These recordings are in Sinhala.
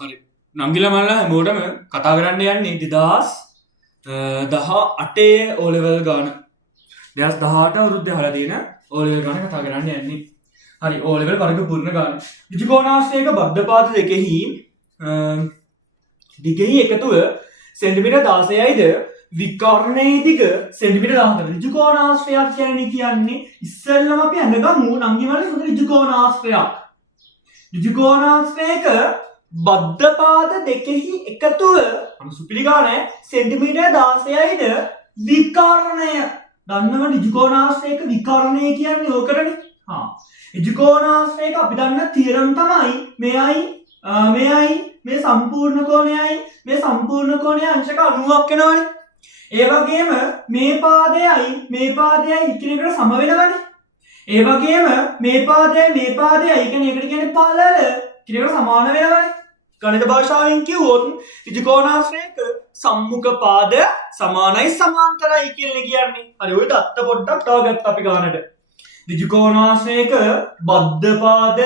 හරි. නංගිලා මල්ලා හැමෝටම කතා කරන්න යන්නේ 2018 O level ගාන. 2018 අවුරුද්දේ අහලා තියෙන O level ගාන කතා කරන්න යන්නේ. හරි O level වර්ග පූර්ණ ගාන. ඍජුකෝණාශ්‍රයක බද්ධපාත දෙකෙහි දිගෙහි එකතුව සෙන්ටිමීටර් 16යිද විකර්ණයේ දිග සෙන්ටිමීටර් 14. ඍජුකෝණාශ්‍රයක් කියන්නේ ඉස්සෙල්ලම අපි අඳගමු නංගිමල්ලා සුදු ඍජුකෝණාශ්‍රයක්. ඍජුකෝණාශ්‍රයක බද්ධපාද දෙකෙහි එකතුව සුපිරිගාන සෙන්ටිමීටර් 16යිද විකර්ණය. දන්නව ඍජුකෝණාශ්‍රයක විකර්ණය කියන්නේ ඕකටනේ. ඍජුකෝණාශ්‍රයක අපි දන්න තියරම් තමයි මෙයයි මේ සම්පූර්ණ කෝණයයි මේ සම්පූර්ණ කෝණය අංශක 90ක් වෙනවනේ. ඒ වගේම මේ පාදයයි එකිනෙකට සම වෙනවනේ. ඒ වගේම මේ පාදයයි කියන්නේ ඒකට කියන්නේ පළල එකිනෙකට සමාන වෙනවනේ. ගණිත භාෂාවෙන් කිව්වොත් ඍජුකෝණාශ්‍රයක සම්මුඛ පාද සමානයි සමාන්තරයි කියන්නේ. හරි ඔය දත්ත පොඩ්ඩක් තව ගත්ත අපි ගන්නට. ඍජුකෝණාශ්‍රයක බද්ධපාද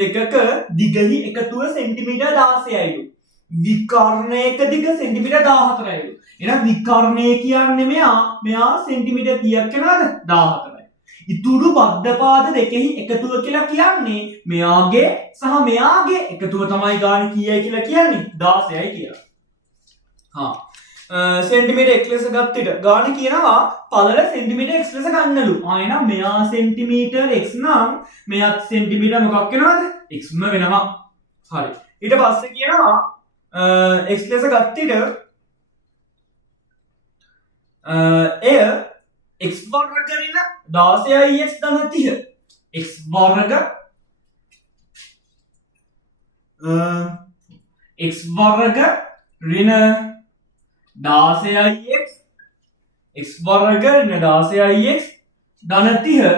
දෙකක දිගෙහි එකතුව සෙන්ටිමීටර් 16යිලු. විකර්ණයක දිග සෙන්ටිමීටර් 14යිලු. එහෙනම් විකර්ණය කියන්නේ මෙයා සෙන්ටිමීටර් කීයක් වෙනවද? 14යි. ඉතුරු බද්ධපාද දෙකෙහි එකතුව කියලා කියන්නේ මෙයාගේ සහ මෙයාගේ එකතුව තමයි ගාන කීයයි කියලා කියන්නේ 16යි කියලා. සෙන්ටිමීටර් x ලෙස ගත්තිට ගාන කියනවා පළල සෙන්ටිමීටර් x ලෙස ගන්නලු. එහෙනම් මෙයා සෙන්ටිමීටර් x නම් මෙයාත් සෙන්ටිමීටර් මොකක් වෙනවද? x ම වෙනවා. හරි. ඊට පස්සේ කියනවා x ලෙස ගත්තිට එය x වර්ග ඍණ 16ix ධන 30 x වර්ග x වර්ග ඍණ 16ix x වර්ග ඍණ 16ix ධන 30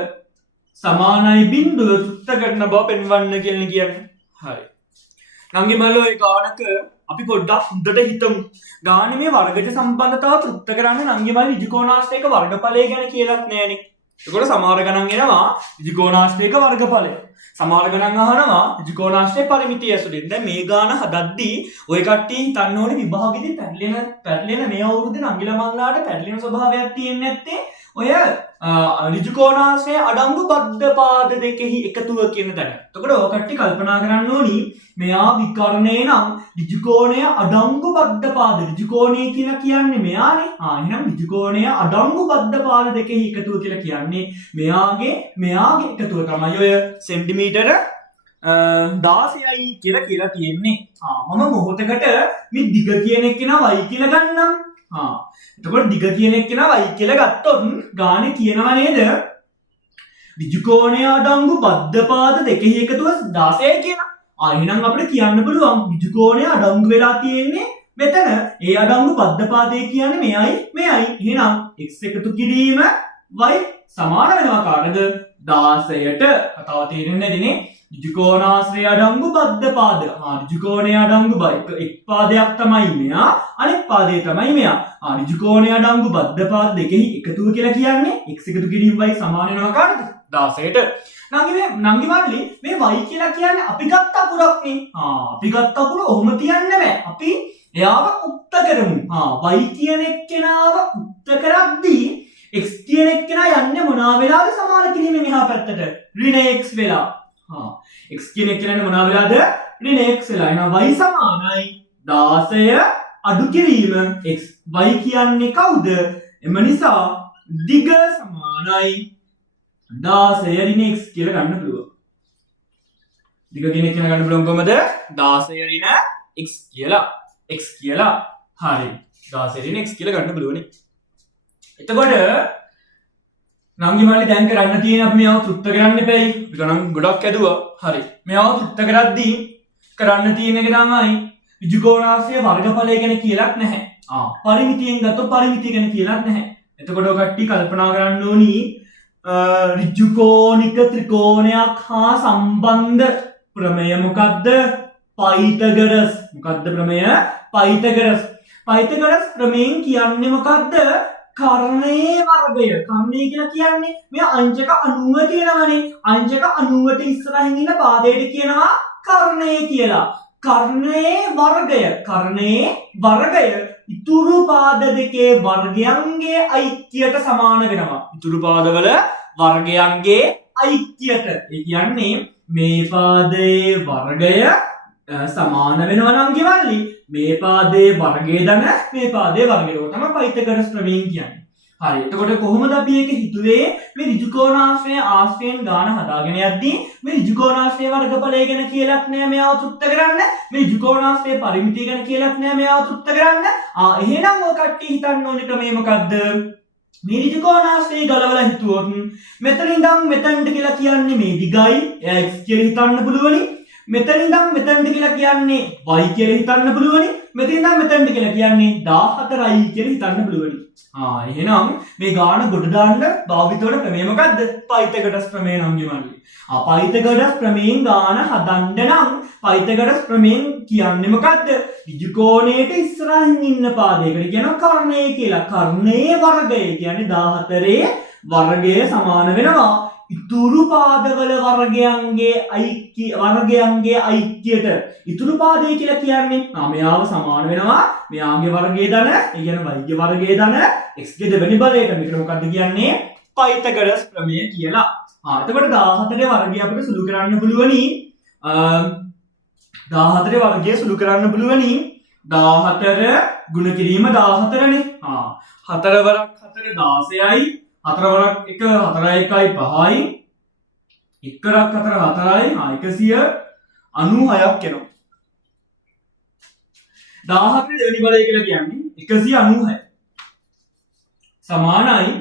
සමානයි බිඳුව තෘප්ත කරන බව පෙන්වන්න කියන්නේ. හරි. නංගි මල්ලෝ ඒ ගානක අපි පොඩ්ඩක් හොඳට හිතමු. ගානේ මේ වර්ගජ සම්බන්ධතාව තෘප්ත කරන්න නංගි මල්ලි ඍජුකෝණාශ්‍රයක වර්ගඵලය ගැන කියලාත් නෑනේ. ඒකට සමහර ගණන් එනවා ඍජුකෝණාශ්‍රයක වර්ගඵලය. සමහර ගණන් අහනවා ඍජුකෝණාශ්‍රයේ පරිමිතිය ඇසුරින්. දැන් මේ ගාන හදද්දී ඔය කට්ටිය හිතන්න ඕනේ විභාගෙදී පැටලෙන මේ අවුරුද්දේ නංගිලා මල්ලාට පැටලෙන ස්වභාවයක් තියෙන්නේ නැත්තේ ඔය ඍජුකෝණාශ්‍රයේ අඩංගු බද්ධපාද දෙකෙහි එකතුව කියන තැන. එතකොට ඔය කට්ටිය කල්පනා කරන්න ඕනි මෙයා විකර්ණය නම් ඍජුකෝණය අඩංගු බද්ධපාද ඍජුකෝණය කියලා කියන්නේ මෙයානේ. එහෙනම් ඍජුකෝණය අඩංගු බද්ධපාද දෙකෙහි එකතුව කියලා කියන්නේ මෙයාගේ එකතුව තමයි ඔය සෙන්ටිමීටර 16යි කියලා තියෙන්නේ. මම මොහොතකට මේ දිග කියන එක නා y කියලා ගන්නම්. එතකොට දිග කියන එක නා y කියලා ගත්තොත් ගානේ කියනවා නේද? ඍජුකෝණය අඩංගු බද්ධපාද දෙකෙහි එකතුව 16යි කියලා. එහෙනම් අපිට කියන්න පුළුවන් ඍජුකෝණය අඩංගු වෙලා තියෙන්නේ මෙතන. ඒ අඩංගු බද්ධපාදය කියන්නේ මෙයයි. එහෙනම් x එකතු කිරීම y සමාන වෙනවා කාටද? 16ට. කතාව තේරෙන්නේ නැදිනේ. ඍජුකෝණාශ්‍රය අඩංගු බද්ධපාද. ඍජුකෝණය අඩංගු එක් පාදයක් තමයි මෙයා. අනෙක් පාදය තමයි මෙයා. ඍජුකෝණය අඩංගු බද්ධපාද දෙකෙහි එකතුව කියලා කියන්නේ x එකතු කිරීම y සමාන වෙනවා කාටද? 16ට. නංගි මල්ලි මේ y කියලා කියන්නේ අපි ගත්ත අකුරක්නේ. අපි ගත්ත අකුර ඔහොම තියන්න බෑ. අපි එයාව උක්ත කරමු. y කියන එක්කෙනාව උක්ත කරද්දී x කියන එක්කෙනා යන්නේ මොනවා වෙලාද සමාන කිරීමෙන් එහා පැත්තට? ඍණ x වෙලා. x කියන එක්කෙනා යන්නේ මොනවා වෙලාද? ඍණ x වෙලා. එහෙනම් y සමානයි 16 අඩු කිරීම x. y කියන්නේ කවුද? එම නිසා දිග සමානයි 16 ඍණ x කියලා ගන්න පුළුවන්. දිග කියන එක ගන්න පුළුවන් කොහමද? 16 ඍණ x කියලා. හරි. 16 ඍණ x කියලා ගන්න පුළුවනේ. එතකොට නංගි මල්ලි දැන් කරන්න තියෙන අපි මේව තෘප්ත කරන්න එපැයි. අපි ගණන් ගොඩක් ඇදුවා. හරි. මේව තෘප්ත කරද්දී කරන්න තියෙන එක තමයි ඍජුකෝණාශ්‍රයේ වර්ගඵලය ගැන කියලාත් නැහැ. පරිමිතියෙන් ගත්තොත් පරිමිතිය ගැන කියලාත් නැහැ. එතකොට ඔය කට්ටිය කල්පනා කරන්න ඕනි ඍජුකෝණික ත්‍රිකෝණයක් හා සම්බන්ධ ප්‍රමේය මොකද්ද? පයිතගරස්. මොකද්ද ප්‍රමේය? පයිතගරස් ප්‍රමේයෙන් කියන්නේ මොකද්ද? කර්ණයේ වර්ගය. කර්ණය කියලා කියන්නේ මේ අංශක 90 තියෙනවනේ. අංශක 90ට ඉස්සරහින් ඉන්න පාදයට කියනවා කර්ණය කියලා. කර්ණයේ වර්ගය ඉතුරු පාද දෙකේ වර්ගයන්ගේ අයිතියට සමාන වෙනවා. ඉතුරු පාදවල වර්ගයන්ගේ අයිතියට. ඒ කියන්නේ මේ පාදයේ වර්ගය සමාන වෙනවා නම් ගෙවල්ලි මේ පාදයේ වර්ගය දන මේ පාදයේ වර්ගය. ඒක තමයි පයිතගොරස් ප්‍රමේය කියන්නේ. හරි. එතකොට කොහොමද අපි ඒක හිතුවේ? මේ ඍජුකෝණාශ්‍රය ආශ්‍රයෙන් ගාන හදාගෙන යද්දී මේ ඍජුකෝණාශ්‍රය වර්ගඵලය ගැන කියලාක් නෑ මෙයාව තෘප්ත කරන්න. මේ ඍජුකෝණාශ්‍රය පරිමිතිය ගැන කියලාක් නෑ මෙයාව තෘප්ත කරන්න. එහෙනම් ඔය කට්ටිය හිතන්න ඕනේ ක්‍රමය මොකද්ද? මේ ඍජුකෝණාශ්‍රය ගලවලා හිතුවොත් මෙතන ඉඳන් මෙතනට කියලා කියන්නේ මේ දිගයි එයා x කියලා හිතන්න පුළුවනි. මෙතන ඉඳන් මෙතනට කියලා කියන්නේ y කියලා හිතන්න පුළුවනි. මෙතන ඉඳන් මෙතනට කියලා කියන්නේ 14යි කියලා හිතන්න පුළුවනි. එහෙනම් මේ ගාන ගොඩ දාන්න භාවිත වන ක්‍රමය මොකද්ද? පයිතගොරස් ප්‍රමේය නම් ගෙවන්නේ. පයිතගොරස් ප්‍රමේයෙන් ගාන හදන්න නම් පයිතගොරස් ප්‍රමේයෙන් කියන්නේ මොකද්ද? ඍජුකෝණයට ඉස්සරහින් ඉන්න පාදයකට කියනවා කර්ණය කියලා. කර්ණයේ වර්ගය කියන්නේ 14 වර්ගය සමාන වෙනවා ඉතුරු පාදවල වර්ගයන්ගේ අයිතියට. ඉතුරු පාදය කියලා කියන්නේ මෙයාව සමාන වෙනවා මෙයාගේ වර්ගයේ ධන, ඒ කියන්නේ y ගේ වර්ගයේ ධන x ගේ දෙවෙනි බලයට. මේකට මොකද්ද කියන්නේ? පයිතගොරස් ප්‍රමේය කියලා. එතකොට 14 වර්ගය අපිට සුළු කරන්න පුළුවනි. 14 වර්ගය සුළු කරන්න පුළුවනි. 14 ගුණ කිරීම 14නේ. 4 වරක් 4 16යි. 4 වරක් 1 4යි 1යි 5යි. 1 වරක් 4 4යි. 196ක් එනවා. 14 දෙවෙනි බලය කියලා කියන්නේ 196. සමානයි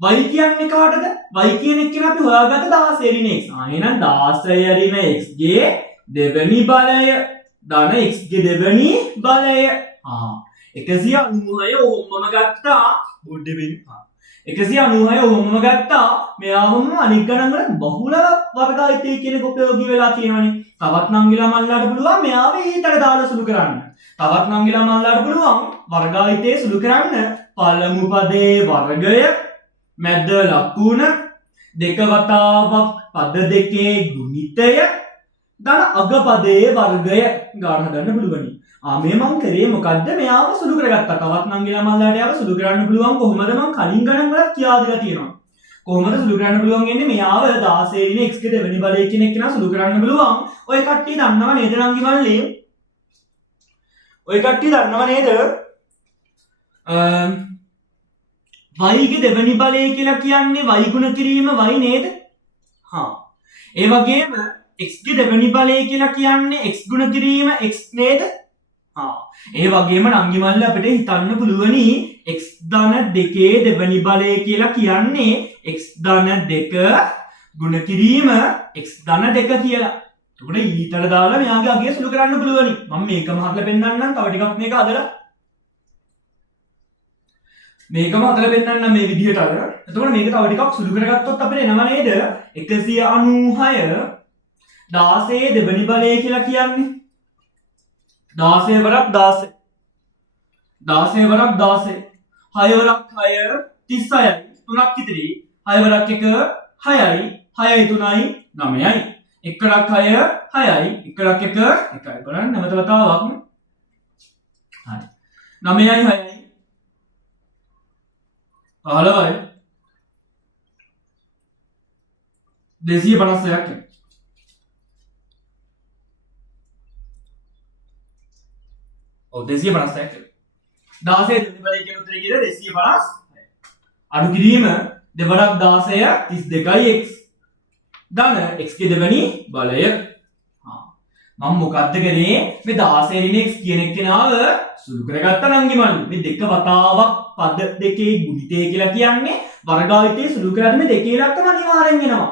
y කියන්නේ කාටද? y කියන එක කියන අපි හොයාගත්ත 16 ඍණ x. එහෙනම් 16 ඍණ x ගේ දෙවෙනි බලය ධන x ගේ දෙවෙනි බලය. 196 ඕමම ගත්තා බොඩ්ඩේ වෙන්න. 196 ඕමම ගත්තා. මෙයාවම අනික් ගණන් වල බහුල වර්ගායිතය කියන එක ප්‍රයෝගී වෙලා තියෙනවානේ. තවත් නංගිලා මල්ලාට පුළුවන් මෙයාව ඊටට දාලා සුළු කරන්න. තවත් නංගිලා මල්ලාට පුළුවන් වර්ගායිතය සුළු කරන්න. පළමු පදේ වර්ගය මැද ලකුණ දෙක වතාවක් පද දෙකේ ගුණිතය ධන අග පදයේ වර්ගය ගාන හදන්න පුළුවනි. මේ මම කරේ මොකද්ද? මෙයාව සුළු කරගත්තා. තවත් නංගිලා මල්ලාට යාව සුළු කරන්න පුළුවන් කොහොමද? මම කලින් ගණන් වල කියා දීලා තියෙනවා. කොහොමද සුළු කරන්න පුළුවන් වෙන්නේ? මෙයාව 16 ඍණ x ගේ දෙවෙනි බලය කියන එක නා සුළු කරන්න පුළුවන්. ඔය කට්ටිය දන්නව නේද නංගි මල්ලි? ඔය කට්ටිය දන්නව නේද? y ගේ දෙවෙනි බලය කියලා කියන්නේ y ගුණ කිරීම y නේද? ඒ වගේම x ගේ දෙවෙනි බලය කියලා කියන්නේ x ගුණ කිරීම x නේද? ඒ වගේම නංගි මල්ලි අපිට හිතන්න පුළුවනි x ධන 2 දෙවෙනි බලය කියලා කියන්නේ x ධන 2 ගුණ කිරීම x ධන 2 කියලා. එතකොට ඊතල දාලා මෙයාගේ අගය සුළු කරන්න පුළුවනි. මම මේකම හදලා පෙන්නන්නම්. තව ටිකක් මේක හදලා මේකම හදලා පෙන්නන්නම් මේ විදිහට අර. එතකොට මේක තව ටිකක් සුළු කරගත්තොත් අපිට එනවා නේද? 196 16 දෙවෙනි බලය කියලා කියන්නේ 16 වරක් 16 16 වරක් 16 6 වරක් 6 36යි 3ක් ඉතිරි 6 වරක් 1 6යි 6යි 3යි 9යි 1 වරක් 6 6යි 1 වරක් 1 1යි බලන්න නැවත වතාවක් හරි 9යි 6යි 15යි 256ක් ඔව් 256ක් 16 දෙවෙනි බලය කියන උත්තරේ ගිහලා 256 අඩු කිරීම දෙවරක් 16 32යි x ධන x ගේ දෙවෙනි බලය. මම මොකද්ද කරේ? මේ 16 ඍණ x කියන එක්කෙනාව සුළු කරගත්තා නංගි මල්ලි. මේ දෙක වතාවක් පද දෙකේ ගුණිතය කියලා කියන්නේ වර්ගායිතේ සුළු කරද්දී මේ දෙකේ ඉලක්කම අනිවාර්යෙන් වෙනවා.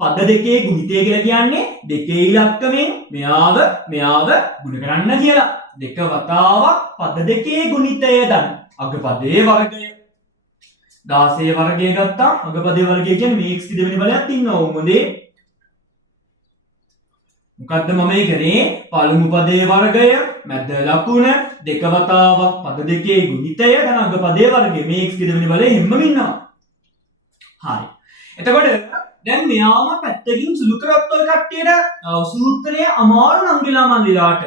පද දෙකේ ගුණිතය කියලා කියන්නේ දෙකේ ඉලක්කමෙන් මෙයාව ගුණ කරන්න කියලා. දෙක වතාවක් පද දෙකේ ගුණිතය දන් අග පදයේ වර්ගය 16 වර්ගය ගත්තා. අග පදයේ වර්ගය කියන්නේ මේ x ගේ දෙවෙනි බලයක් ඉන්නවා උමුදේ. මොකද්ද මම මේ කරේ? පළමු පදයේ වර්ගය මැද ලකුණ දෙක වතාවක් පද දෙකේ ගුණිතය ධන අග පදයේ වර්ගය මේ x ගේ දෙවෙනි බලය හැමම ඉන්නවා. හරි. එතකොට දැන් මෙයාම පැත්තකින් සුළු කරත් ඔය කට්ටියට සූත්‍රය අමාරු නම් ගිලා මල්ලිලාට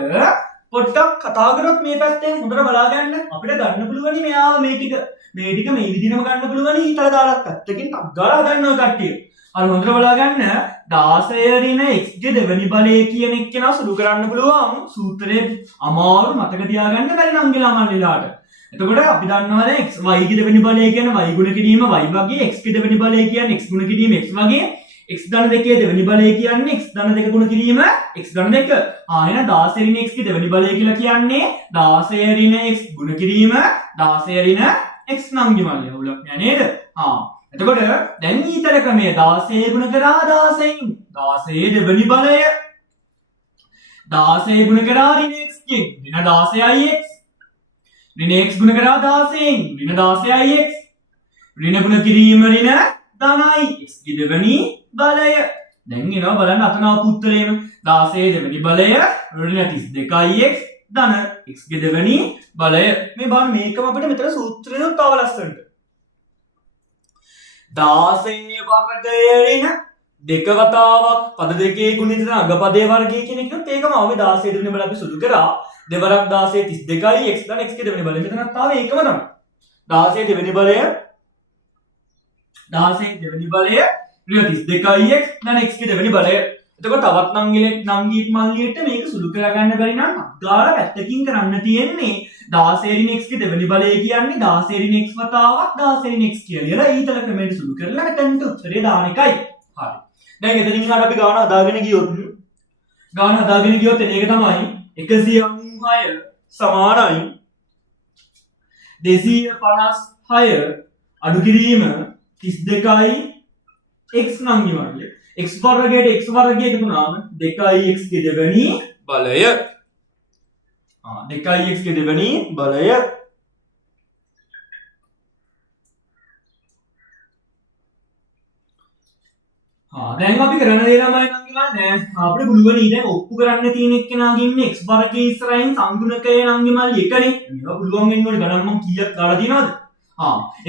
පොඩ්ඩක් කතා කරොත් මේ පැත්තෙන් හොඳට බලා ගන්න අපිට ගන්න පුළුවනි මෙයා මේ ටික මේ විදිහටම ගන්න පුළුවනි ඊතල දාලා පැත්තකින් ටක් ගාලා ගන්න ඔය කට්ටිය. අර හොඳට බලා ගන්න 16 ඍණ x ගේ දෙවෙනි බලය කියන එක කෙනා සුළු කරන්න පුළුවන් සූත්‍රයේ අමාරු මතක තියාගන්න බැරි නම් ගිලා මල්ලිලාට. එතකොට අපි දන්නවා දැන් x y ගේ දෙවෙනි බලය කියන්නේ y ගුණ කිරීම y වගේ x ගේ දෙවෙනි බලය කියන්නේ x ගුණ කිරීම x වගේ x ධන දෙකේ දෙවෙනි බලය කියන්නේ x ධන දෙක ගුණ කිරීම x ධන දෙක. එහෙනම් 16 ඍණ x ගේ දෙවෙනි බලය කියලා කියන්නේ 16 ඍණ x ගුණ කිරීම 16 ඍණ x නම් ගිමල්ලි අවුලක් නෑ නේද? එතකොට දැන් ඊතර ක්‍රමය 16 ගුණ කරා 16න් 16 දෙවෙනි බලය 16 ගුණ කරා ඍණ x ගෙන් ඍණ 16යි x ඍණ x ගුණ කරා 16න් ඍණ 16යි x ඍණ ගුණ කිරීම ඍණ ධනයි x ගේ දෙවෙනි බලය. දැන් එනවා බලන්න අතන ආපු උත්තරේම 16 දෙවෙනි බලය ඍණ 32යි x ධන x ගේ දෙවෙනි බලය. මේ බලන්න මේකම අපිට මෙතන සූත්‍රයෙන් තව ලස්සනට 16 වර්ගය ඍණ දෙක වතාවක් පද දෙකේ ගුණිත අගපදයේ වර්ගය කියන එකත් ඒකම ආවේ 16 දෙවෙනි බල අපි සුදු කරා දෙවරක් 16 32යි x ධන x ගේ දෙවෙනි බලය. මෙතනත් ආවේ ඒකම තමයි 16 දෙවෙනි බලය 16 දෙවෙනි බලය ඍණ 32යි x ධන x ගේ දෙවෙනි බලය. එතකොට තවත් නංගීත් මල්ලියට මේක සුළු කරගන්න බැරි නම් අදාළ පැත්තකින් කරන්න තියෙන්නේ 16 ඍණ x ගේ දෙවෙනි බලය කියන්නේ 16 ඍණ x වතාවක් 16 ර්ණ x කියලා ඊතල ක්‍රමයට සුළු කරලා මෙතනට උත්තරේ දාන එකයි. හරි. දැන් එතනින් හරිය අපි ගාන හදාගෙන ගියොත් එන එක තමයි 196 සමානයි 256 අඩු කිරීම 32යි x නම් ගිමල්ලි. x වර්ගයට x වර්ගය එකතු වුණාම 2x ගේ දෙවෙනි බලය. 2x ගේ දෙවෙනි බලය. දැන් අපි කරන දේ ළමයි නම් ගිමන්නේ අපිට පුළුවන් ඊට ඔප්පු කරන්න තියෙන එක්කෙනාගේ ඉන්නේ x වර්ගයේ ඉස්සරහින් සංගුණකය නම් ගිමල්ලි එකනේ. මේවා පුළුවන් වෙන්න ඕනේ ගණන් මම කීයක් දාලා තියෙනවද?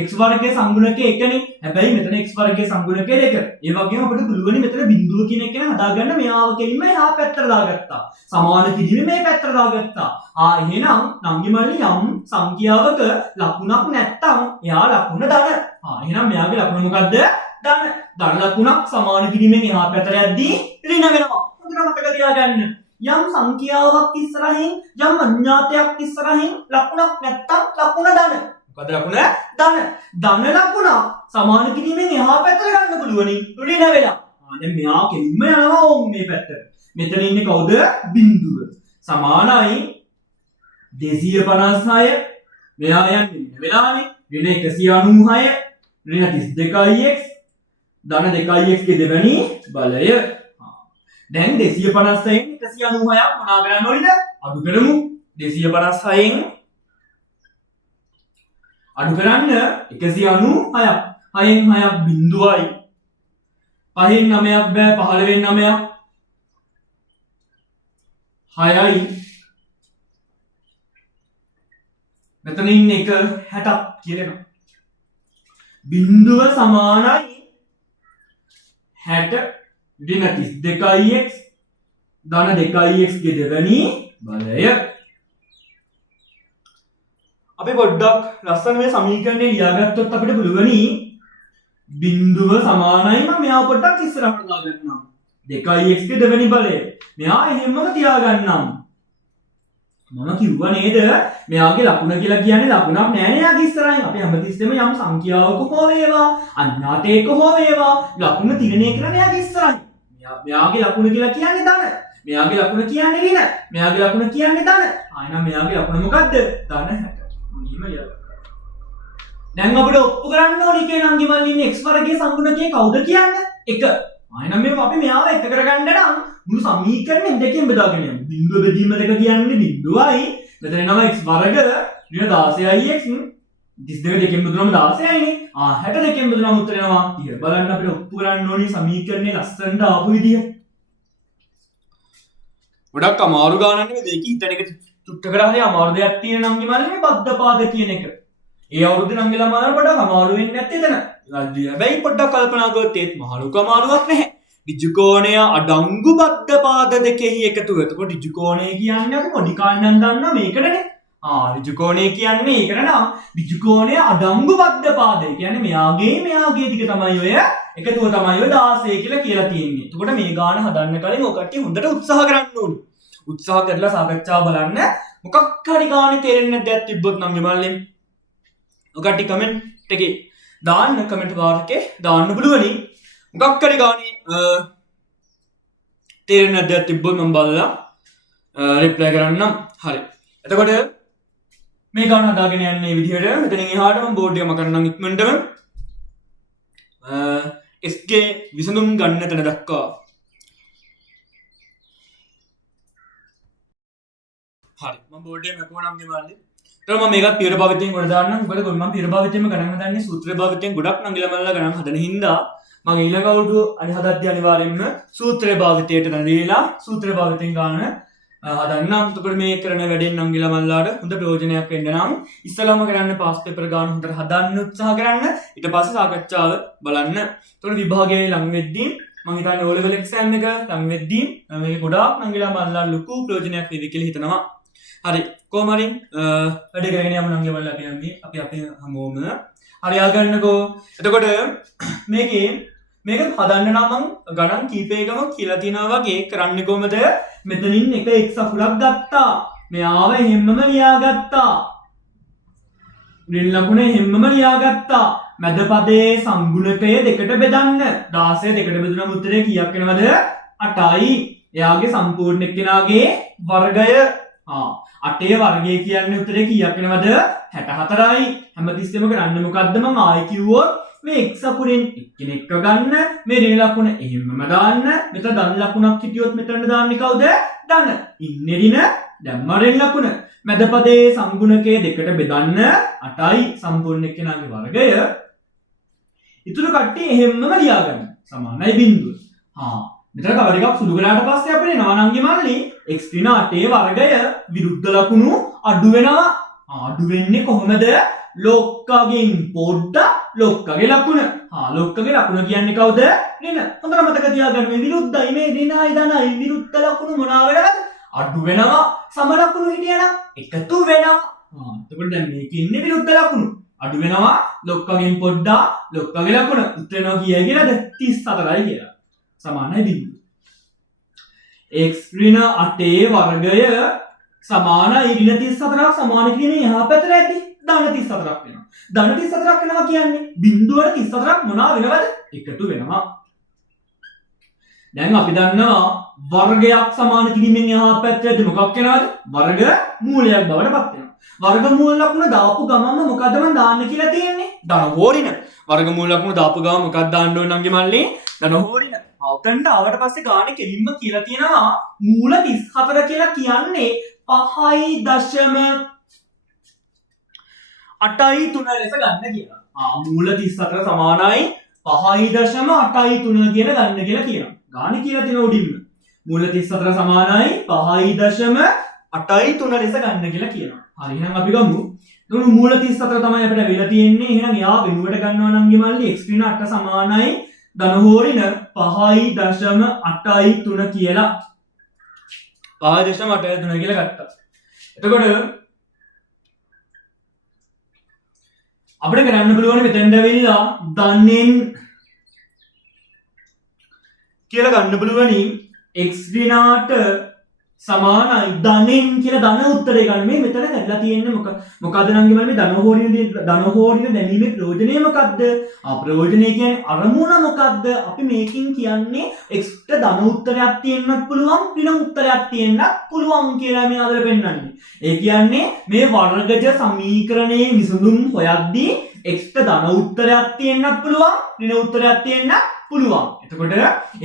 x වර්ගයේ සංගුණකය එකනේ. හැබැයි මෙතන x වර්ගයේ සංගුණකය දෙක. ඒ වගේම අපිට පුළුවන් මෙතන බිඳුව කියන එක ගැන හදාගන්න මෙයාව කෙලින්ම එහා පැත්තට දාගත්තා. සමාන කිරීමේ මේ පැත්තට දාගත්තා. එහෙනම් නංගිමල්ලි යම් සංඛ්‍යාවක ලකුණක් නැත්තම් එයා ලකුණ ධන. එහෙනම් මෙයාගේ ලකුණ මොකද්ද? ධන. ධන ලකුණක් සමාන කිරීමෙන් එහා පැත්තට යද්දී ඍණ වෙනවා. හොඳට මතක තියාගන්න. යම් සංඛ්‍යාවක් ඉස්සරහින් යම් අඥාතයක් ඉස්සරහින් ලකුණක් නැත්තම් ලකුණ ධන. මොකද ලකුණ ධන. ධන ලකුණ සමාන කිරීමෙන් එහා පැත්තට ගන්න පුළුවනි ඍණ වෙලා. දැන් මෙයා කෙලින්ම යනවා ඕම් මේ පැත්තට. මෙතන ඉන්නේ කවුද? බිඳුව. සමානයි 256 මෙයා යන්නේ වෙලානේ ඍණ 196 ඍණ 32x ධන 2x ගේ දෙවෙනි බලය. දැන් 256න් 196ක් මොනවා කරන්න ඕනිද? අඩු කරමු. 256න් අඩු කරන්න 196ක්. 6න් 6ක් බිඳුවයි. 5න් 9ක් බෑ 15න් 9ක් 6යි. මෙතන ඉන්නේ 60ක් කියනවා. බිඳුව සමානයි 60 ඍණ 32x ධන 2x ගේ දෙවෙනි බලය. අපි පොඩ්ඩක් ලස්සන මේ සමීකරණය ලියාගත්තොත් අපිට පුළුවනි බිඳුව සමානයි මම මෙයාව පොඩ්ඩක් ඉස්සරහට දාගන්නම් 2x ගේ දෙවෙනි බලය. මෙයා එහෙමම තියාගන්නම්. මම කිව්වා නේද මෙයාගේ ලකුණ කියලා කියන්නේ ලකුණක් නෑ නේ යාගේ ඉස්සරහින්. අපි හැමතිස්සෙම යම් සංඛ්‍යාවක හෝ වේවා අඥාතයක හෝ වේවා ලකුණ තිරණය කරන යාගේ ඉස්සරහින්. මෙයාගේ ලකුණ කියලා කියන්නේ ධන. මෙයාගේ ලකුණ කියන්නේ ඍණ. මෙයාගේ ලකුණ කියන්නේ ධන. එහෙනම් මෙයාගේ ලකුණ මොකද්ද? ධන 60. මොනියම ලියලා. දැන් අපිට ඔප්පු කරන්න ඕනේ කියන අංගිමල් ඉන්නේ x වර්ගයේ සංගුණකයේ කවුද කියන්නේ? 1. එහෙනම් මේ අපි මෙයාව එක කරගන්න නම් මුළු සමීකරණය දෙකෙන් බෙදාගෙන යමු. බිඳුව බෙදීම දෙක කියන්නේ බිඳුවයි. මෙතන එනවා x වර්ග ඍණ 16යි x 32 දෙකෙන් බෙදුනම 16යි නේ. 60 දෙකෙන් බෙදුනම උත්තර එනවා 30. බලන්න අපිට ඔප්පු කරන්න ඕනේ සමීකරණේ ලස්සනට ආපු විදිය. ගොඩක් අමාරු ගානක් නෙමෙයි මේක හිතන එක චුට්ටකට හරි අමාරු දෙයක් තියෙන නම් කිව්වනේ මේ බද්ධපාද කියන එක. ඒ අවුරුද්ද නංගිලා මානට වඩා අමාරු වෙන්නේ නැත්තේ එතන. හැබැයි පොඩ්ඩක් කල්පනා කරොත් ඒත් මහ ලොකු අමාරුවක් නැහැ. ඍජුකෝණය අඩංගු බද්ධ පාද දෙකෙහි එකතුව. එතකොට ඍජුකෝණය කියන්නේ අපි පොඩි කාණ්ඩම් දන්නා මේකටනේ. ඍජුකෝණය කියන්නේ ඒකට නම් ඍජුකෝණය අඩංගු බද්ධ පාදය. කියන්නේ මෙයාගේ දිග තමයි ඔය එකතුව තමයි ඔය 16 කියලා කියලා තියෙන්නේ. එතකොට මේ ගාන හදන්න කලින් ඔය කට්ටිය හොඳට උත්සාහ කරන්න ඕනේ. උත්සාහ කරලා සාකච්ඡා බලන්න. මොකක් හරි ගානේ තේරෙන්නේ නැද්ද ඇත් තිබ්බොත් නම් ගෙමල්ලෙන්. ඔය කට්ටිය කමෙන්ට් එකේ දාන්න කමෙන්ට් බාර් එකේ දාන්න පුළුවනි. මොකක් හරි ගානේ තේරෙන්නේ නැද්ද ඇත් තිබ්බොත් මම බලලා රිප්ලයි කරන්නම්. හරි. එතකොට මේ ගාන හදාගෙන යන්නේ මේ විදිහට. මෙතනින් එහාට මම බෝඩ් එක මකන්නම් ඉක්මනටම. SK විසඳුම් ගන්න තැන දක්වා. හරි. මම බෝඩ් එක මකුවා නම් ගෙමල්ලේ. ඊට මම මේකත් පියවර භාවිතයෙන් ගොඩ දාන්නම්. මොකද මම පියවර භාවිතයෙන්ම ගණන් හදන්නේ සූත්‍ර භාවිතයෙන් ගොඩක් නම් ගිලමල්ලා ගණන් හදන හින්දා මම ඊළඟ අවුරුදු හදද්දී අනිවාර්යෙන්ම සූත්‍ර භාවිතයට දීලා සූත්‍ර භාවිතයෙන් ගන්න හදන්නම්. එතකොට මේ කරන වැඩෙන් නම් ගිලමල්ලාට හොඳ ප්‍රයෝජනයක් වෙන්න නම් ඉස්සලම කරන්න පාස් පේපර් ගන්න හොඳට හදන්න උත්සාහ කරන්න. ඊට පස්සේ සාකච්ඡාව බලන්න. එතකොට විභාගයේ ලඟ වෙද්දී මම හිතන්නේ O level exam එක ලඟ වෙද්දී මේක ගොඩාක් නම් ගිලමල්ලා ලොකු ප්‍රයෝජනයක් වෙවි කියලා හිතනවා. හරි. කොහොම හරි වැඩ කරගෙන යමු නම් ගෙවල් අපි යන්නේ අපි හැමෝම හරි ආගන්නකෝ. එතකොට මේක හදන්න නම් මම ගණන් කීපයකම කියලා තියනවා වගේ කරන්නේ කොහමද? මෙතනින් එක x අකුරක් ගත්තා. මෙයාව හැමම ලියාගත්තා. ඍණ ලකුණ හැමම ලියාගත්තා. මැද පදයේ සම්ගුණකය දෙකට බෙදන්න. 16 දෙකට බෙදුනම උත්තරේ කීයක් වෙනවද? 8යි. එයාගේ සම්පූර්ණ එක්කෙනාගේ වර්ගය 8 වර්ගය කියන්නේ උත්තරේ කීයක් වෙනවද? 64යි. හැමතිස්සෙම කරන්නේ මොකද්ද? මම ආයි කිව්වොත් මේ x අකුරෙන් එක්කෙනෙක් ගන්න, මේ ඍණ ලකුණ එහෙමම දාන්න. මෙතන ධන ලකුණක් හිටියොත් මෙතනට දාන්නේ කවුද? ධන. ඉන්නේ ඍණ දැම්ම ඍණ ලකුණ. මැද පදයේ සම්ගුණකයේ දෙකට බෙදන්න 8යි සම්පූර්ණ එක්කෙනාගේ වර්ගය. ඊටු කට්ටිය එහෙමම ලියාගන්න. සමානයි බිංදුව. මෙතන තව ටිකක් සුළු කරාට පස්සේ අපිට නවනංගි මල්ලි x ඍණ 8 වර්ගය විරුද්ධ ලකුණු අඩු වෙනවා. අඩු වෙන්නේ කොහොමද? ලොක්කගෙන් පොඩ්ඩක් ලොක්කගේ ලකුණ. ලොක්කගේ ලකුණ කියන්නේ කවුද? ඍණ. හොඳට මතක තියාගන්න මේ විරුද්ධයි මේ ඍණයි ධනයි විරුද්ධ ලකුණු මොනවා වෙනවද? අඩු වෙනවා. සම ලකුණු හිටියනම් එකතු වෙනවා. එතකොට දැන් මේකේ ඉන්නේ විරුද්ධ ලකුණු. අඩු වෙනවා ලොක්කගෙන් පොඩ්ඩක් ලොක්කගේ ලකුණ. උත්තර වෙනවා කීයද කියලාද? 34යි කියලා. සමානයි බිංදුව. x ඍණ 8 වර්ගය සමානයි ඍණ 34ක් සමාන කියන්නේ එහා පැත්තට ඇද්දි ධන 34ක් වෙනවා. ධන 34ක් වෙනවා කියන්නේ බිංදුවට 34ක් මොනවා වෙනවද? එකතු වෙනවා. දැන් අපි දන්නවා වර්ගයක් සමාන කිරීමෙන් එහා පැත්තට මොකක් වෙනවද? වර්ග මූලයක් බවට පත් වෙනවා. වර්ග මූල ලකුණ දාපු ගමන්ම මොකද්ද මම දාන්න කියලා තියෙන්නේ? ධන හෝරින. වර්ග මූල ලකුණ දාපු ගමන් මොකක්ද දාන්න ඕන නම් මල්ලි? ධන හෝරින. අවතන්ට ආවට පස්සේ ගානේ කෙලින්ම කියලා තියෙනවා මූල 34 කියලා කියන්නේ 5.8 ලෙස ගන්න කියලා. මූල 34 සමානයි 5.8 කියන ගන්න කියලා කියනවා. ගානේ කියලා තියෙන උඩින්ම මූල 34 සමානයි 5.8 ලෙස ගන්න කියලා කියනවා. හරි එහෙනම් අපි ගමු. එතකොට මූල 34 තමයි අපිට වෙලා තියෙන්නේ. එහෙනම් එයා වෙනුවට ගන්නවා නම් ගෙමල්ලි x ඍණ 8 සමානයි ධන හෝරින 5.83 කියලා 5.83 කියලා ගත්තා. එතකොට අපිට කරන්න පුළුවන් මෙතෙන්ට වෙලිලා ධනෙන් කියලා ගන්න පුළුවනි x ඍණ 8 සමානයි ධනෙන් කියලා ධන උත්තරේ ගන්න. මේ මෙතන කරලා තියෙන්නේ මොකද්ද නම් මේ ධන හෝරින දැනීමේ ප්‍රයෝජනය මොකද්ද? ප්‍රයෝජනය කියන්නේ අරමුණ මොකද්ද? අපි මේකින් කියන්නේ x ට ධන උත්තරයක් තියෙන්නත් පුළුවන් ඍණ උත්තරයක් තියෙන්නත් පුළුවන් කියලා මේ අදලා පෙන්නන්නේ. ඒ කියන්නේ මේ වර්ගජ සමීකරණයේ විසඳුම් හොයද්දී x ට ධන උත්තරයක් තියෙන්නත් පුළුවන් ඍණ උත්තරයක් තියෙන්නත් පුළුවන්. එතකොට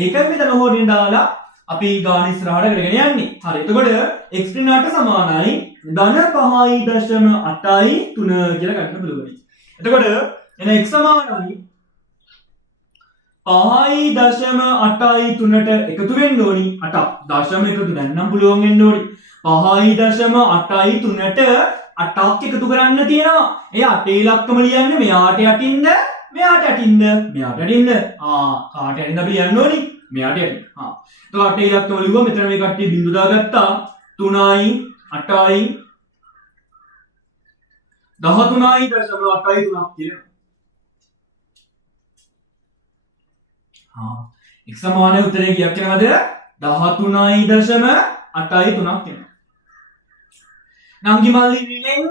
ඒකයි මේ ධන හෝරින දාලා අපි ගාන ඉස්සරහට කරගෙන යන්නේ. හරි. එතකොට x ඍණ 8 සමානයි ධන 5.83 කියලා ගන්න පුළුවන්. එතකොට එන x සමානයි 5.83ට එකතු වෙන්න ඕනි 8ක්. දශම එකතු දැන් නම් පුළුවන් වෙන්න ඕනි. 5.83ට 8ක් එකතු කරන්න තියෙනවා. ඒ 8 ඉලක්කම ලියන්නේ මෙයාට යටින්ද මෙයාට යටින්ද මෙයාට යටින්ද. කාට යටින්ද අපි ලියන්න ඕනි? මෙයාට යටින්. එතකොට 8 ඉලක්කම ලිව්වා. මෙතන මේ කට්ටිය බිංදු දාගත්තා. 3යි 8යි 13.8 කියලා. x සමාන උත්තරේ කීයක් වෙනවද? 13.8 වෙනවා. නංගි මල්ලි රිනෙන්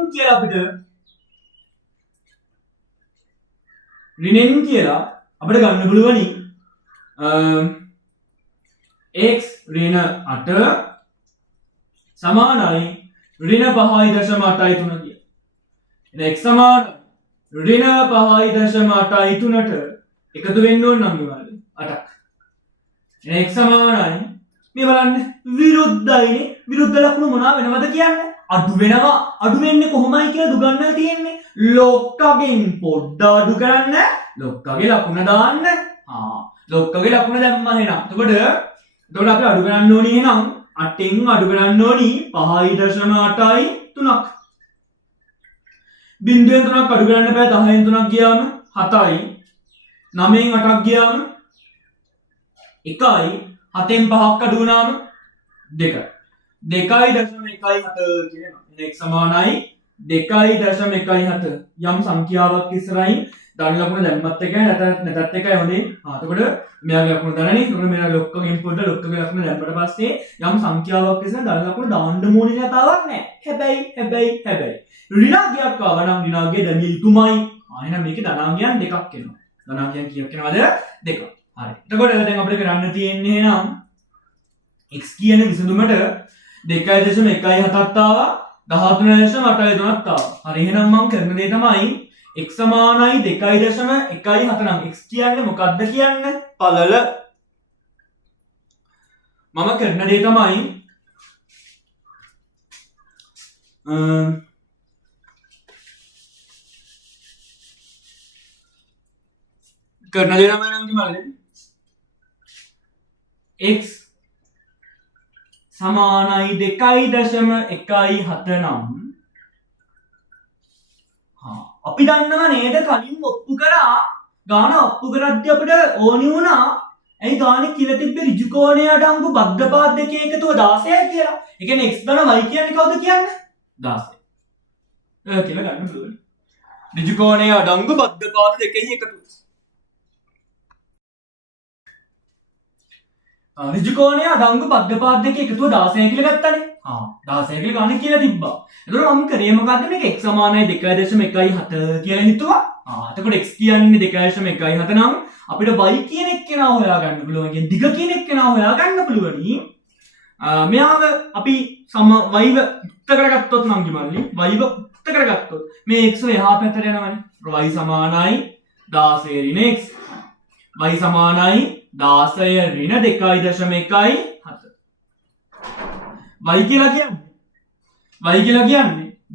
කියලා අපිට ගන්න පුළුවනි x ඍණ 8 සමානයි ඍණ 5.83 කියලා. එහෙනම් x සමාන ඍණ 5.83ට එකතු වෙන්න ඕන නම් මොනවද? 8ක්. එහෙනම් x සමානයි මේ බලන්න විරුද්ධයිනේ. විරුද්ධ ලකුණු මොනවා වෙනවද කියන්නේ? අඩු වෙනවා. අඩු වෙන්නේ කොහොමයි කියලා දුගන්නලා තියෙන්නේ. ලොක්කගෙන් පොඩ්ඩ අඩු කරන්න ලොක්කගේ ලකුණ දාන්න. ලොක්කගේ ලකුණ දැම්මා එහෙනම්. එතකොට අපි අඩු කරන්න ඕනේ එහෙනම් 8න් අඩු කරන්න ඕනි 5.83ක්. බිංදුවෙන් 3ක් අඩු කරන්න බෑ. 10න් 3ක් ගියාම 7යි. 9න් 8ක් ගියාම 1යි. 7න් 5ක් අඩු වුණාම 2යි. 2.17 කියනවා. x සමානයි 2.17 යම් සංඛ්‍යාවක් ඉස්සරහින් ධන ලකුණ දැම්මත් එකයි නැතත් එකයි හොඳේ. එතකොට මෙයාගේ ලකුණ ධනනේ. එතකොට මෙයා ලොක්කගෙන් පොඩ්ඩ ලොක්කගේ ලකුණ දැම්මට පස්සේ යම් සංඛ්‍යාවක් ඉස්සරහින් ධන ලකුණ දාන්න ඕනේ කතාවක් නැහැ. හැබැයි ඍණාංගයක් ආව නම් ඍණාංගය දැමිය යුතුමයි. එහෙනම් මේකේ ධනාංගයන් දෙකක් එනවා. ධනාංගයන් කීයක් එනවද? දෙකක්. හරි. එතකොට දැන් අපිට කරන්න තියෙන්නේ එහෙනම් x කියන විසඳුමට 2.17ක් ආවා 13.8 ආවා. හරි එහෙනම් මම කරන දේ තමයි x සමානයි 2.17 නම් x කියන්නේ මොකක්ද කියන්නේ? පළල. මම කරන දේ තමයි x සමානයි 2.17 නම් අපි දන්නව නේද කලින් ඔප්පු කරා ගාන ඔප්පු කරද්දී අපිට ඕනි වුණා ඇයි ගානේ කියලා තිබ්බේ ඍජු කෝණය අඩංගු බද්ධපාද දෙකේ එකතුව 16යි කියලා. ඒ කියන්නේ x ධන y කියන්නේ කවුද කියන්නේ? 16. කියලා ගන්න පුළුවන්. ඍජු කෝණය අඩංගු බද්ධපාද දෙකේ එකතුව. ඍජු කෝණය අඩංගු බද්ධපාද දෙකේ එකතුව 16 කියලා ගත්තනේ. 16 කියලා ගන්න කියලා තිබ්බා. එතකොට මම කරේ මොකද්ද මේක x සමානයි 2.17 කියලා හිතුවා. එතකොට x කියන්නේ 2.17 නම් අපිට y කියන එක්කෙනා හොයාගන්න පුළුවන්. කියන්නේ දිග කියන එක්කෙනා හොයාගන්න පුළුවනි. මෙයාව අපි y ව උත්ත කරගත්තොත් නම් කිමල්ලි y ව උත්ත කරගත්තොත් මේ x එහා පැත්තට යනවනේ. y සමානයි 16 ඍණ x. y සමානයි 16 ඍණ 2.17. y කියලා කියන්නේ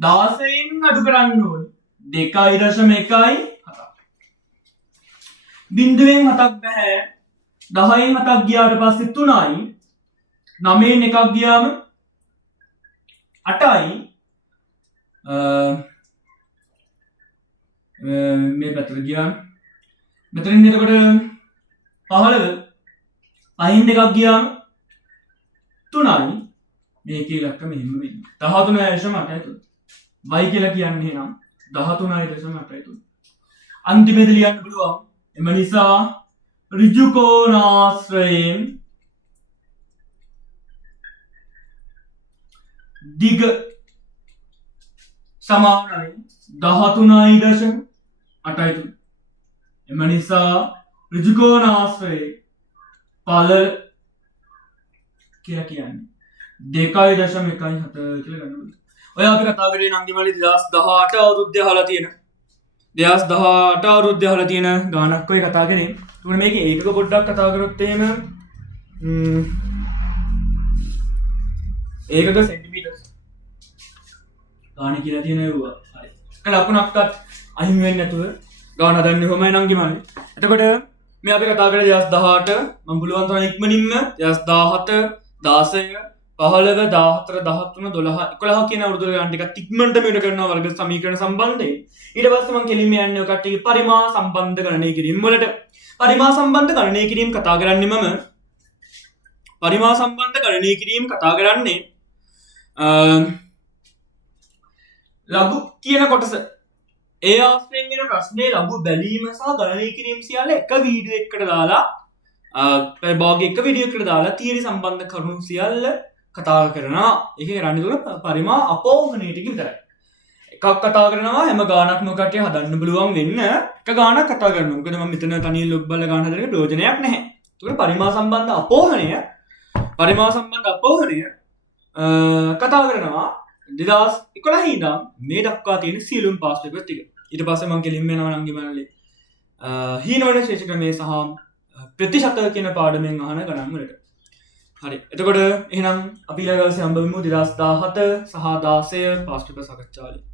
16න් අඩු කරන්න ඕනේ 2.17. බිංදුවෙන් 7ක් බෑ. 10න් 7ක් ගියාට පස්සේ 3යි. 9න් 1ක් ගියාම 8යි. මේ පැත්තට ගියාම මෙතනින් එතකොට 15. 5න් 2ක් ගියාම 3යි. මේකේ ඉලක්ක මෙහෙම වෙන්නේ 13.8. y කියලා කියන්නේ නම් 13.8. අන්තිමේදී ලියන්න පුළුවන්. එම නිසා ඍජු කෝණාශ්‍රයෙන් දිග සමානයි 13.8. එම නිසා ඍජු කෝණාශ්‍රයේ පළල කියලා කියන්නේ 2.17 කියලා ගන්න. ඔය අපි කතා කරේ නංගිමලි 2018 අවුරුද්දේ අහලා තියෙන 2018 අවුරුද්දේ අහලා තියෙන ගානක් ඔය කතා කරේ. ඒකට මේකේ ඒකක පොඩ්ඩක් කතා කරොත් එහෙම ඒකක සෙන්ටිමීටර්ස් ගාන කියලා තියෙන ඒවා. හරි. ඒක ලකුණක්වත් අහිමි වෙන්නේ නැතුව ගාන හදන්නේ කොහොමයි නංගිමලි. එතකොට මේ අපි කතා කරේ 2018 මම පුළුවන් තරම් ඉක්මනින්ම 2017 16 15 14 13 12 11 කියන අවුරුදු ගාන ටිකක් ඉක්මනට මෙහෙට කරනවා වර්ග සමීකරණ සම්බන්ධයෙන්. ඊට පස්සේ මම කෙලින්ම යන්නේ ඔය කට්ටියගේ පරිමා සම්බන්ධ ගණනය කිරීම වලට. පරිමා සම්බන්ධ ගණනය කිරීම කතා කරන්නේ මම. පරිමා සම්බන්ධ ගණනය කිරීම කතා කරන්නේ ලඝු කියන කොටස. ඒ ආශ්‍රයෙන් එන ප්‍රශ්නේ ලඝු බැලීම සහ ගණනය කිරීම සියල්ල එක වීඩියෝ එකකට දාලා භාග එක වීඩියෝ එකකට දාලා තියරි සම්බන්ධ කරුණු සියල්ල කතා කරනවා. ඒක කරන්නේ තුන පරිමා අපෝහණයට විතරයි. එකක් කතා කරනවා හැම ගානක්ම කට්ටිය හදන්න පුළුවන් වෙන්න එක ගානක් කතා කරනවා. මොකද මම මෙතන තනියෙන් ලොග් බලලා ගාන හදන්න ප්‍රයෝජනයක් නැහැ. ඒකට පරිමා සම්බන්ධ අපෝහණය කතා කරනවා 2011 ඉඳන් මේ දක්වා තියෙන සියලුම පාස් පේපර් ටික. ඊට පස්සේ මම කෙලින්ම යනවා නංගි මල්ලේ හීනවන ශේෂ ක්‍රමයේ සහ ප්‍රතිශත කියන පාඩමෙන් අහන ගණන් වලට. හරි. එතකොට එහෙනම් අපි ඊළඟ දවසේ හම්බ වෙමු 2017 සහ 16 පාස් පේපර් සාකච්ඡාවලින්.